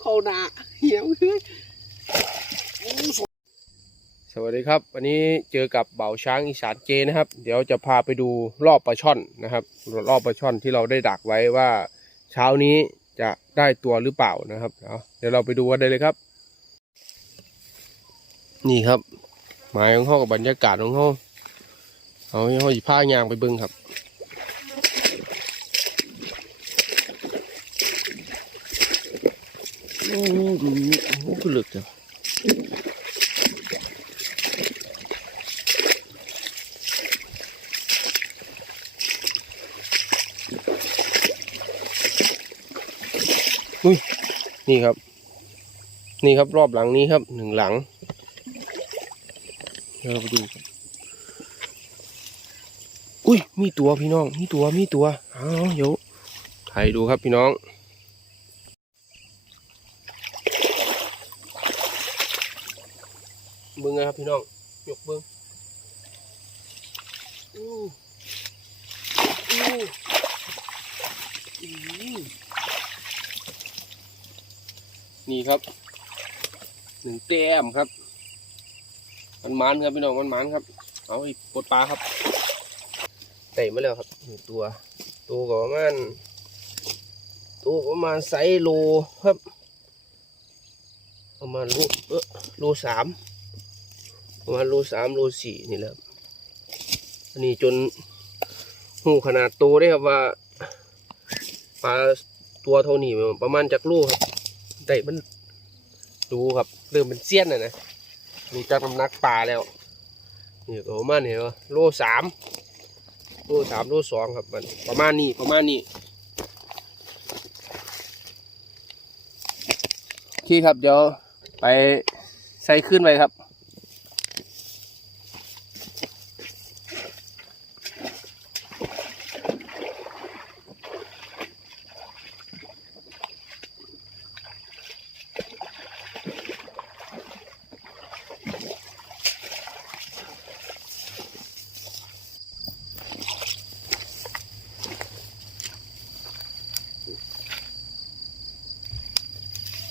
เข้าหนาเหี้ยวเฮ้ยสวัสดีครับ วันนี้เจอกับเบาช้างอีสานเจนะครับ เดี๋ยวจะพาไปดูรอบปลาช่อนนะครับ รอบปลาช่อนที่เราได้ดักไว้ว่า เช้านี้จะได้ตัวหรือเปล่านะครับเดี๋ยวเราไปดูกันเลยครับ นี่ครับหมายของเขากับบรรยากาศของเขาเอาให้เขาหยิบผ้ายางไปบิ้งครับ โอ้ดูโอ้คือลึกจังนี่ครับ นี่ครับรอบหลังนี้ครับหนึ่งหลังเดี๋ยวเราไปดูอุ้ยมีตัวพี่น้อง มีตัวมีตัวเอาเดี๋ยวถ่ายดูครับพี่น้อง เบิ้งนะครับพี่น้องยกเบิ้งอู้อู้อู้นี่ครับหนึ่งแต้มครับ มันมันครับพี่น้องมันมันครับ เอาอีกกดปลาครับเตะมาแล้วครับหนึ่งตัว ตัวก็ประมาณตัวประมาณไซโลครับ ประมาณโลเออโลสาม ประมาณโลสามโลสี่นี่แหละอันนี้จนหูขนาดโตได้ครับว่าปลาตัวเท่านี้ประมาณจากลูกครับได้มันดูครับเริ่มเป็นเสี้ยนนะนะรู้จักน้ำหนักปลาแล้วนี่ก็ประมาณนี้วะโลสามโลสามโลสองครับมันประมาณนี้ประมาณนี้โอเคครับเดี๋ยวไปใส่ขึ้นไปครับ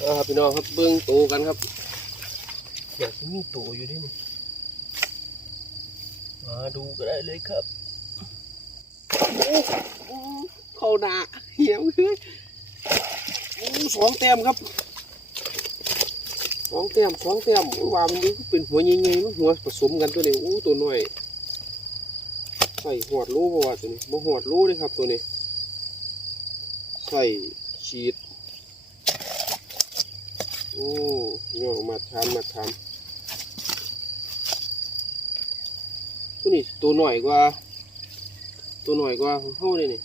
ครับพี่น้องครับเบื้องโตกันครับ อยากมีโตอยู่ด้วยมาดูก็ได้เลยครับเข้าหนาเหี้ยวเฮ้ยโอ้สองแต้มครับสองแต้มสองแต้มว่ามันนี่เป็นหัวใหญ่ๆมันหัวผสมกันตัวนี้โอ้ตัวน้อยใส่หอดรูบ่ว่าตัวนี้บ่หอดรูเลยครับตัวนี้ ใส่ฉีด โอ้ยอมาทานมาทานตัวนี้ตัวหน่อยกว่า ตัวหน่อยกว่าของเขาเลยนี่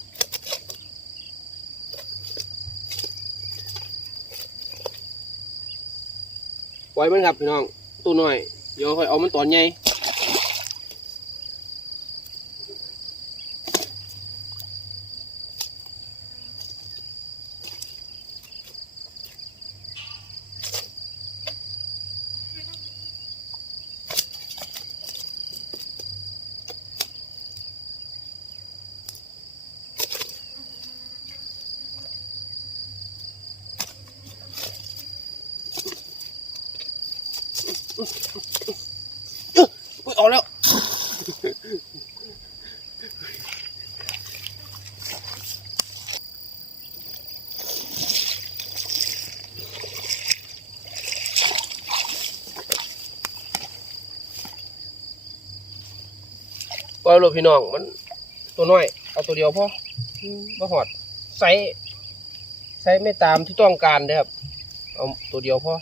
ปล่อยมันครับพี่น้อง ตัวหน่อย เดี๋ยวค่อยเอามันตอนใหญ่ อุ้ยเอาแล้วปล่อยโลดพี่น้องมันตัวน้อย เอาตัวเดียวพอมาหอดไซส์ไซส์ไม่ตามที่ต้องการเด้อครับ เอาตัวเดียวพอ